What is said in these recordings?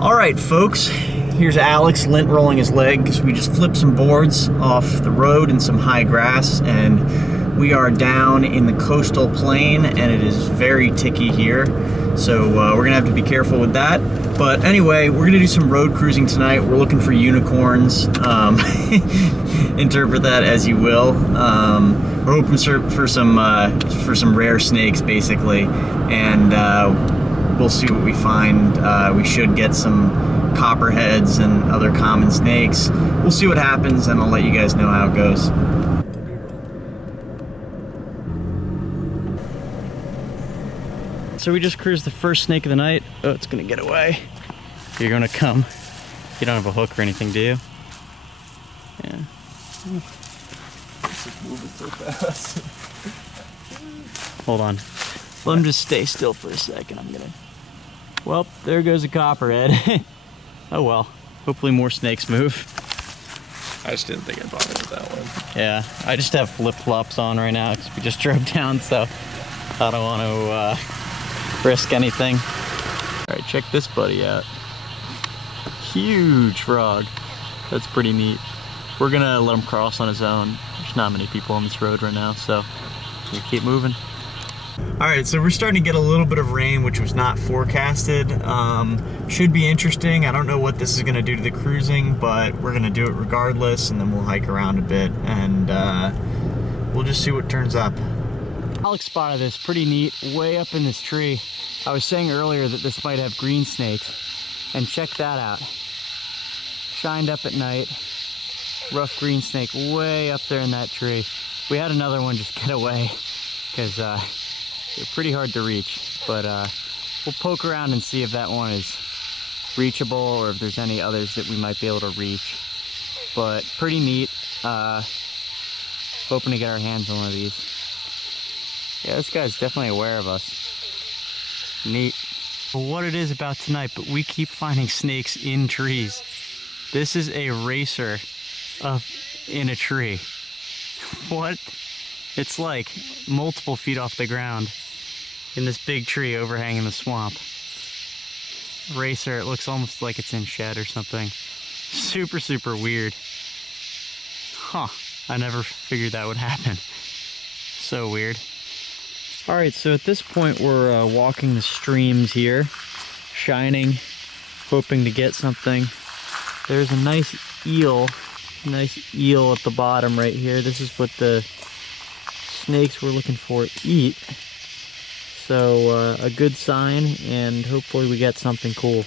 All right, folks, here's Alex lint rolling his leg because we just flipped some boards off the road in some high grass, and we are down in the coastal plain, and it is very ticky here. So we're gonna have to be careful with that. But anyway, we're gonna do some road cruising tonight. We're looking for unicorns. Interpret that as you will. We're hoping for some rare snakes, basically, and we'll see what we find. We should get some copperheads and other common snakes. We'll see what happens, and I'll let you guys know how it goes. So we just cruised the first snake of the night. Oh, it's gonna get away. You're gonna come. You don't have a hook or anything, do you? Yeah. This is moving so fast. Hold on. Let him just stay still for a second. I'm gonna... Well, there goes a copperhead. Oh well. Hopefully more snakes move. I just didn't think I'd bother with that one. Yeah, I just have flip-flops on right now because we just drove down, so I don't want to risk anything. Alright, check this buddy out. Huge frog. That's pretty neat. We're gonna let him cross on his own. There's not many people on this road right now, so we keep moving. Alright, so we're starting to get a little bit of rain, which was not forecasted. Should be interesting. I don't know what this is gonna do to the cruising, but we're gonna do it regardless, and then we'll hike around a bit, and we'll just see what turns up. Alex spotted this pretty neat way up in this tree. I was saying earlier that this might have green snakes, and check that out. Shined up at night, rough green snake way up there in that tree. We had another one just get away because they're pretty hard to reach, but we'll poke around and see if that one is reachable or if there's any others that we might be able to reach. But pretty neat. Hoping to get our hands on one of these. Yeah, this guy's definitely aware of us. Neat. What it is about tonight, but we keep finding snakes in trees. This is a racer up in a tree. What? It's like multiple feet off the ground in this big tree overhanging the swamp. Racer, it looks almost like it's in shed or something. Super, super weird. Huh, I never figured that would happen. So weird. Alright, so at this point we're walking the streams here, shining, hoping to get something. There's a nice eel at the bottom right here. This is what the snakes we're looking for eat. So a good sign, and hopefully we get something cool.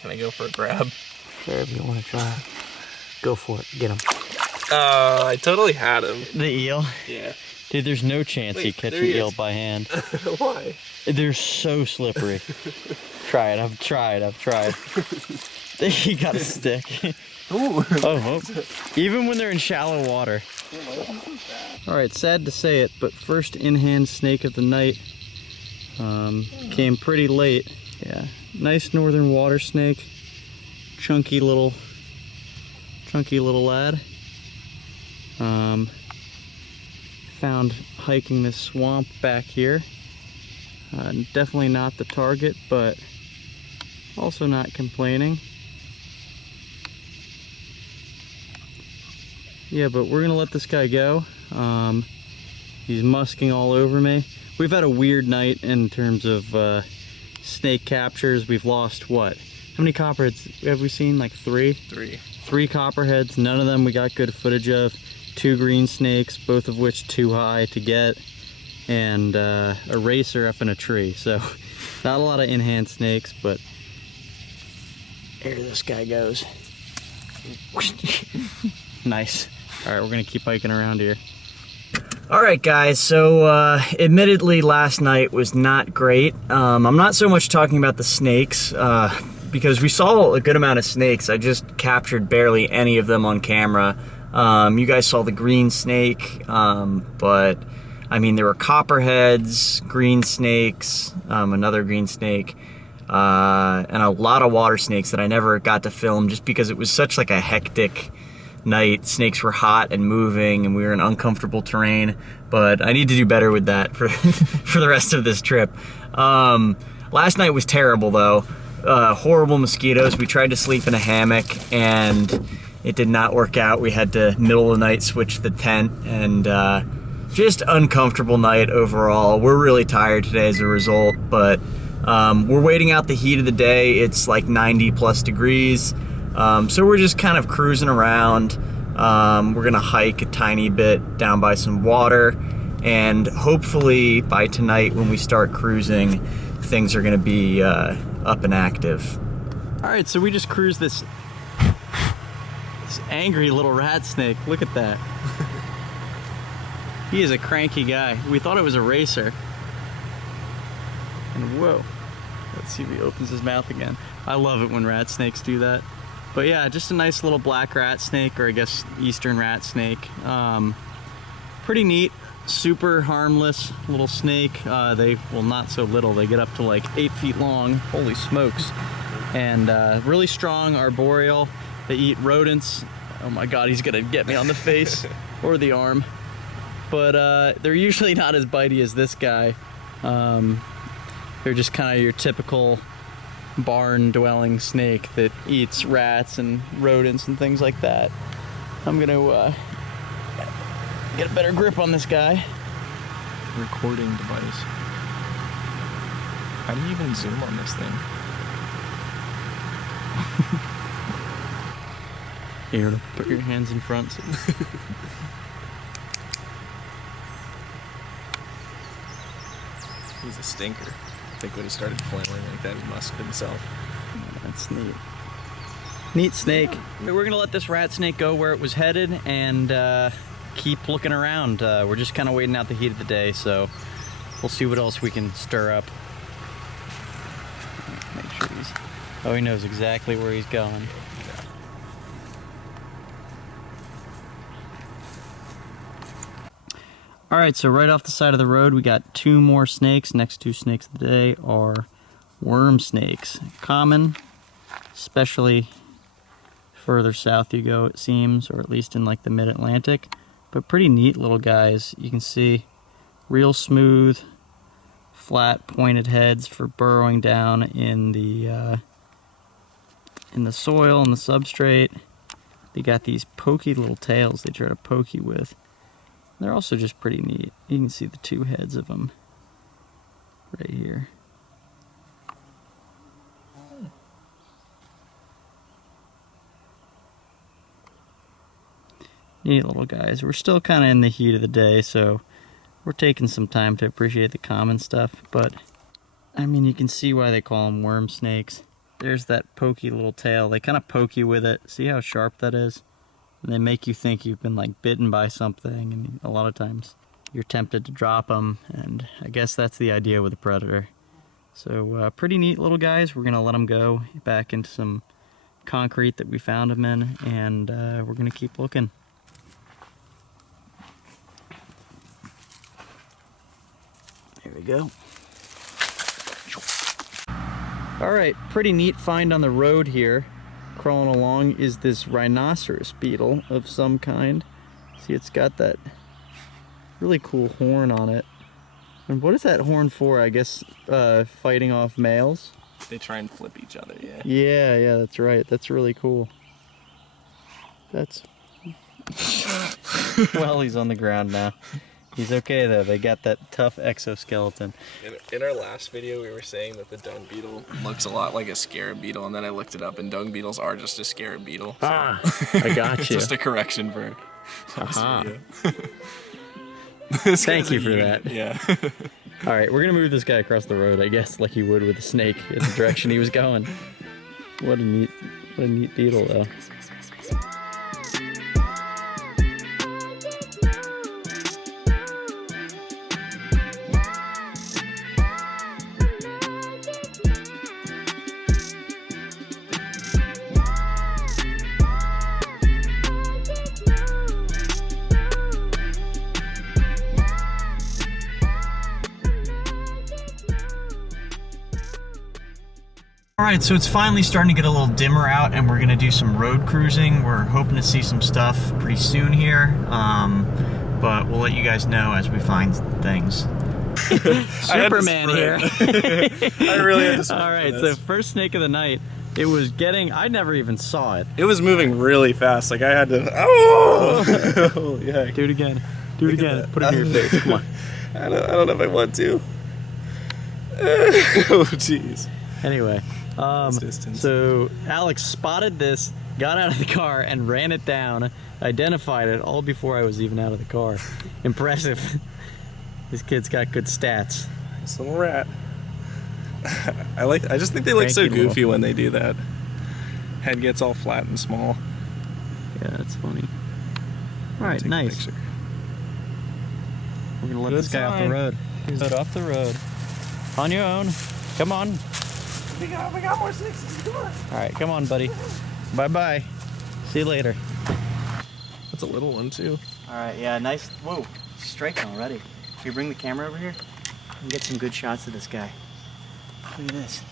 Can I go for a grab? Sure, if you want to try. Go for it. Get him. I totally had him. The eel? Yeah. Dude, there's no chance you catch an eel by hand. Why? They're so slippery. Try it. I've tried. He got a stick. Ooh. Oh. Even when they're in shallow water. Alright, sad to say it, but first in-hand snake of the night came pretty late. Yeah. Nice northern water snake. Chunky little lad. Found hiking this swamp back here. Definitely not the target, but also not complaining. Yeah, but we're gonna let this guy go. He's musking all over me. We've had a weird night in terms of snake captures. We've lost what? How many copperheads have we seen? Like three? Three copperheads. None of them we got good footage of. 2 green snakes, both of which too high to get, and a racer up in a tree. So not a lot of in-hand snakes, but there this guy goes. Nice. All right, we're gonna keep hiking around here. All right, guys, so admittedly last night was not great. I'm not so much talking about the snakes, because we saw a good amount of snakes. I just captured barely any of them on camera. You guys saw the green snake, but I mean, there were copperheads, green snakes, another green snake, and a lot of water snakes that I never got to film just because it was such like a hectic night. Snakes were hot and moving, and we were in uncomfortable terrain. But I need to do better with that for for the rest of this trip. Last night was terrible though. Horrible mosquitoes. We tried to sleep in a hammock and it did not work out. We had to middle of the night switch the tent, and just uncomfortable night overall. We're really tired today as a result, but we're waiting out the heat of the day. It's like 90 plus degrees. So we're just kind of cruising around. We're gonna hike a tiny bit down by some water, and hopefully by tonight when we start cruising, things are gonna be up and active. All right, so we just cruised this angry little rat snake. Look at that. He is a cranky guy. We thought it was a racer. And whoa, let's see if he opens his mouth again. I love it when rat snakes do that. But yeah, just a nice little black rat snake, or I guess eastern rat snake. Pretty neat, super harmless little snake. Well, not so little, they get up to like 8 feet long, holy smokes. And really strong, arboreal. They eat rodents. Oh my God, he's gonna get me on the face or the arm. But they're usually not as bitey as this guy. They're just kind of your typical barn-dwelling snake that eats rats and rodents and things like that. I'm gonna get a better grip on this guy. Recording device. How do you even zoom on this thing? Here, put your hands in front. He's a stinker. I think when he started flailing like that, he must have himself. That's neat. Neat snake. We're gonna let this rat snake go where it was headed and keep looking around. We're just kind of waiting out the heat of the day, so we'll see what else we can stir up. Make sure he knows exactly where he's going. All right, so right off the side of the road, we got 2 more snakes. Next 2 snakes of the day are worm snakes. Common, especially further south you go, it seems, or at least in like the mid-Atlantic. But pretty neat little guys. You can see real smooth, flat, pointed heads for burrowing down in the soil and the substrate. They got these pokey little tails they try to poke you with. They're also just pretty neat. You can see the 2 heads of them right here. Neat little guys. We're still kind of in the heat of the day, so we're taking some time to appreciate the common stuff, but I mean, you can see why they call them worm snakes. There's that pokey little tail. They kind of poke you with it. See how sharp that is? And they make you think you've been like bitten by something, and a lot of times you're tempted to drop them, and I guess that's the idea with a predator. So pretty neat little guys. We're gonna let them go back into some concrete that we found them in, and we're gonna keep looking. There we go. All right, pretty neat find on the road here. Crawling along is this Rhinoceros Beetle of some kind. See, it's got that really cool horn on it. And what is that horn for? I guess fighting off males? They try and flip each other, yeah. Yeah, that's right. That's really cool. That's... Well, he's on the ground now. He's okay though, they got that tough exoskeleton. In our last video, we were saying that the dung beetle looks a lot like a scarab beetle, and then I looked it up, and dung beetles are just a scarab beetle. So. Ah, I got you. Just a correction for last video. Thank you for that. Yeah. All right, we're gonna move this guy across the road, I guess, like you would with a snake in the direction he was going. What a neat beetle though. All right, so it's finally starting to get a little dimmer out, and we're gonna do some road cruising. We're hoping to see some stuff pretty soon here, but we'll let you guys know as we find things. Superman here. I really had to sprint. All right, so first snake of the night. It was getting, I never even saw it. It was moving really fast. Like I had to, oh! Holy heck. Do it again. Do it again. Put it in your face. Come on. I don't know if I want to. Oh, jeez. Anyway, so Alex spotted this, got out of the car, and ran it down, identified it all before I was even out of the car. Impressive. This kid's got good stats. This little rat. I just think they look so goofy when they do that. Head gets all flat and small. Yeah, that's funny. All right, nice. We're gonna let this guy off the road. He's off the road. On your own. Come on. We got more sixes. Come on. All right, come on, buddy. Bye-bye. See you later. That's a little one too. All right, yeah, nice. Whoa, striking already. Can you bring the camera over here and get some good shots of this guy? Look at this.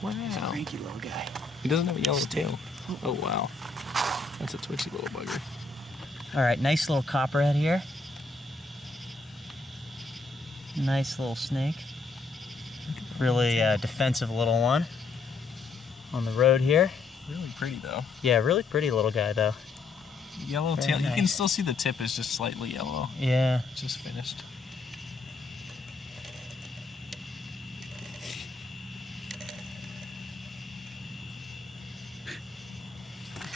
Wow. He's a cranky little guy. He doesn't have a yellow tail. Oh, wow. That's a twitchy little bugger. All right, nice little copperhead here. Nice little snake. Really defensive little one on the road here. Really pretty though. Yeah, really pretty little guy though. Yellow Very tail. nice. You can still see the tip is just slightly yellow. Yeah. Just finished.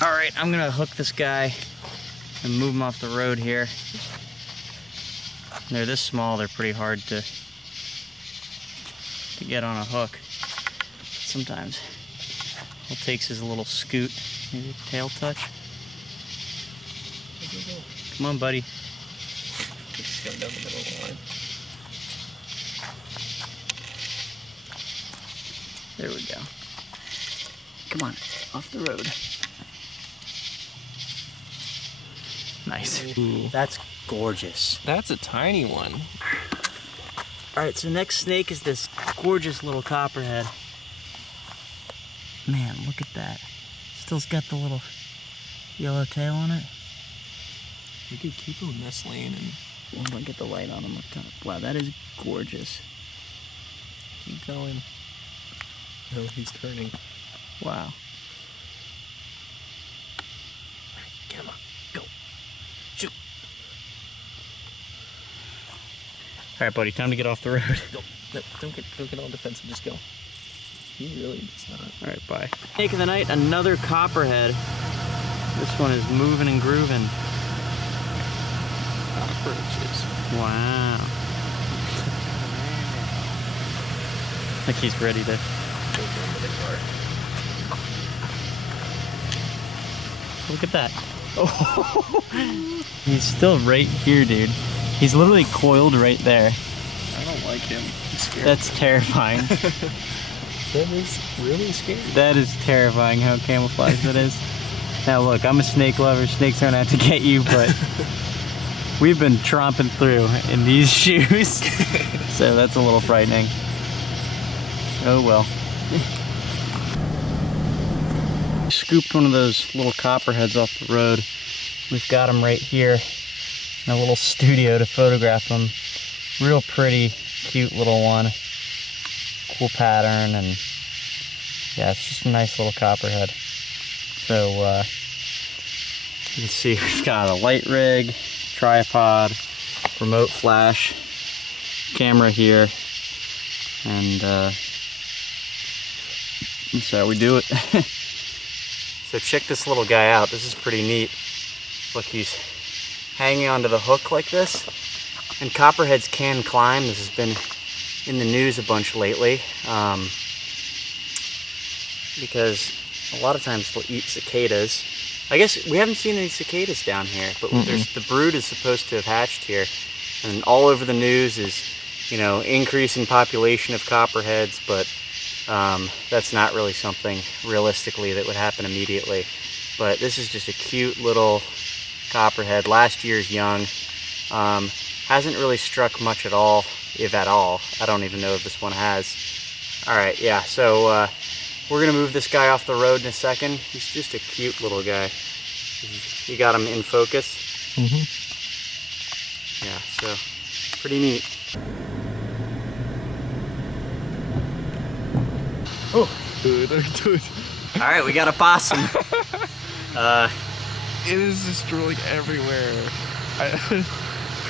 All right, I'm gonna hook this guy and move him off the road here. They're this small, they're pretty hard to get on a hook. Sometimes all it takes is a little scoot, maybe a tail touch. Come on, buddy. Just go down the middle of the line. There we go. Come on, off the road. Nice. Ooh. That's gorgeous. That's a tiny one. All right, so next snake is this gorgeous little copperhead. Man, look at that. Still's got the little yellow tail on it. We could keep him in this lane and... I'm gonna get the light on him up top. Wow, that is gorgeous. Keep going. No, he's turning. Wow. Get him up. Go. Shoot. All right, buddy, time to get off the road. Go. No, don't get all defensive. Just go. He really does not. All right, bye. Snake of the night, another copperhead. This one is moving and grooving. Cockroaches. Wow. Like he's ready to. Look at that. Oh, he's still right here, dude. He's literally coiled right there. I don't like him. He's scary. That's terrifying. That is really scary. That is terrifying how camouflaged that is. Now look, I'm a snake lover. Snakes aren't out to get you, but we've been tromping through in these shoes. So that's a little frightening. Oh well. Scooped one of those little copperheads off the road. We've got them right here in a little studio to photograph them. Real pretty, cute little one. Cool pattern, and yeah, it's just a nice little copperhead. So you can see we've got a light rig, tripod, remote flash, camera here, and that's how we do it. So check this little guy out. This is pretty neat. Look, he's hanging onto the hook like this. And copperheads can climb. This has been in the news a bunch lately. Because a lot of times they'll eat cicadas. I guess we haven't seen any cicadas down here, but there's, the brood is supposed to have hatched here. And all over the news is, you know, increasing population of copperheads, but that's not really something realistically that would happen immediately. But this is just a cute little copperhead, last year's young. Hasn't really struck much at all, if at all. I don't even know if this one has. All right, yeah, so we're gonna move this guy off the road in a second. He's just a cute little guy. You got him in focus. Mm-hmm. Yeah, so pretty neat. Oh, Dude. all right, we got a possum. It is just drooling everywhere. All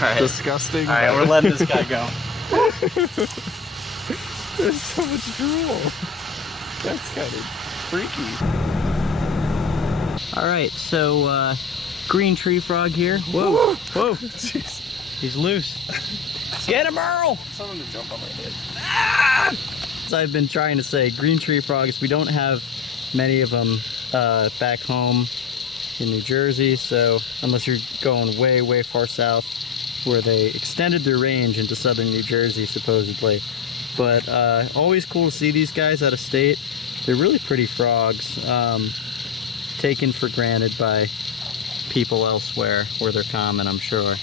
right. Disgusting. All right, we're letting this guy go. There's so much drool. That's kind of freaky. All right, so green tree frog here. Whoa, whoa. Jeez. He's loose. Get him, Earl! Someone to jump on my head. Ah! As I've been trying to say, green tree frogs, we don't have many of them back home in New Jersey, so unless you're going way, way far south, where they extended their range into southern New Jersey, supposedly. But always cool to see these guys out of state. They're really pretty frogs, taken for granted by people elsewhere where they're common, I'm sure.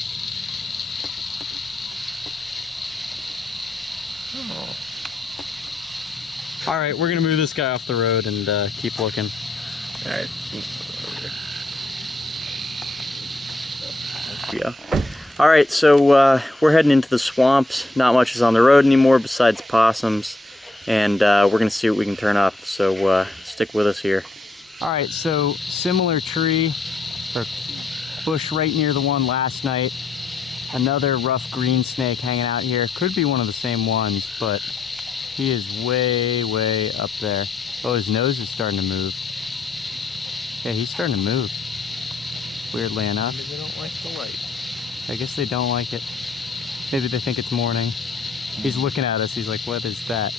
Oh. All right, we're gonna move this guy off the road and keep looking. All right. Yeah. All right, so we're heading into the swamps. Not much is on the road anymore besides possums, and we're gonna see what we can turn up. So stick with us here. All right, so similar tree or bush right near the one last night. Another rough green snake hanging out here. Could be one of the same ones, but he is way, way up there. Oh, his nose is starting to move. Yeah, he's starting to move. Weirdly enough. Maybe they don't like the light. I guess they don't like it. Maybe they think it's morning. He's looking at us. He's like, what is that?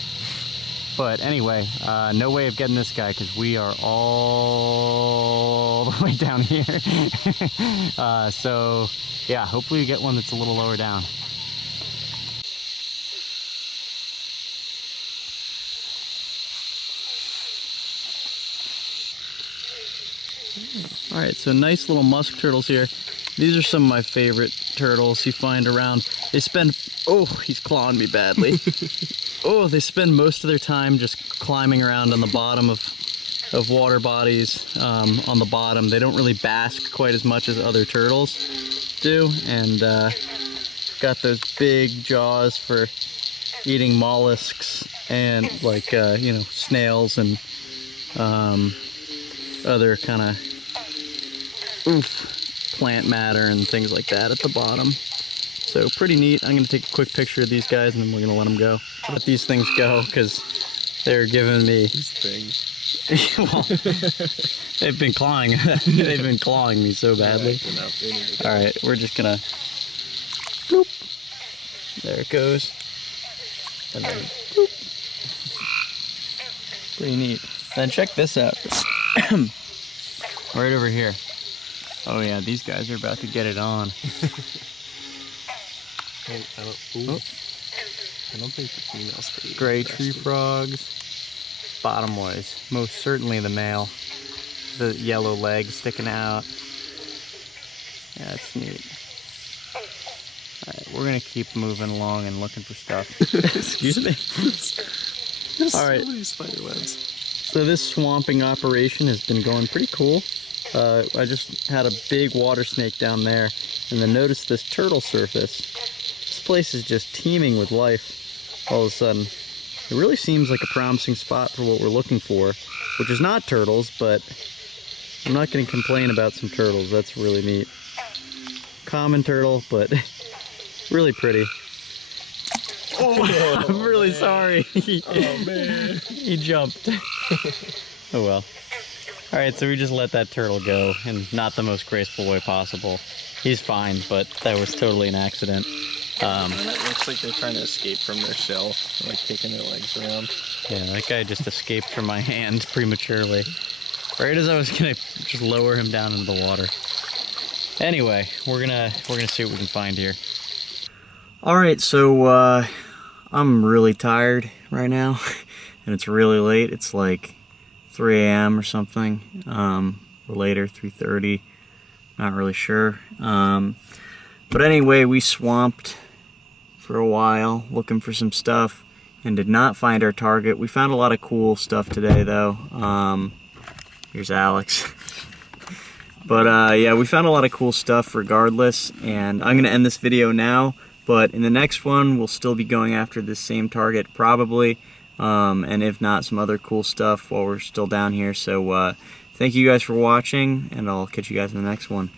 But anyway, no way of getting this guy because we are all the way down here. So yeah, hopefully you get one that's a little lower down. All right, so nice little musk turtles here. These are some of my favorite turtles you find around. They spend, oh, he's clawing me badly. Oh, they spend most of their time just climbing around on the bottom of water bodies, on the bottom. They don't really bask quite as much as other turtles do, and got those big jaws for eating mollusks and like, you know, snails and other kind of plant matter and things like that at the bottom. So pretty neat. I'm going to take a quick picture of these guys and then we're going to let them go. Let these things go because they're giving me... These things. Well, they've been clawing. They've been clawing me so badly. All right, we're just going to... Boop. There it goes. And then... Boop. Pretty neat. Then check this out. Right over here. Oh yeah, these guys are about to get it on. I don't think the female's pretty Gray aggressive. tree frogs. Bottomwise, most certainly the male. The yellow legs sticking out. Yeah, that's neat. Alright, we're gonna keep moving along and looking for stuff. Excuse me. There's All right. so many spider webs. So this swamping operation has been going pretty cool. I just had a big water snake down there, and then noticed this turtle surface. This place is just teeming with life all of a sudden. It really seems like a promising spot for what we're looking for, which is not turtles, but I'm not going to complain about some turtles. That's really neat. Common turtle, but really pretty. Oh, I'm really sorry. Oh man. He jumped. Oh well. Alright, so we just let that turtle go in not the most graceful way possible. He's fine, but that was totally an accident. And it looks like they're trying to escape from their shell, like kicking their legs around. Yeah, that guy just escaped from my hand prematurely. Right as I was gonna just lower him down into the water. Anyway, we're gonna see what we can find here. Alright, so I'm really tired right now, and it's really late. It's like 3 a.m. or something, or later, 3:30, not really sure. But anyway, we swamped for a while looking for some stuff. and did not find our target. We found a lot of cool stuff today though. Here's Alex. But yeah, we found a lot of cool stuff regardless, and I'm gonna end this video now, but in the next one we'll still be going after this same target probably, and if not, some other cool stuff while we're still down here. So thank you guys for watching, and I'll catch you guys in the next one.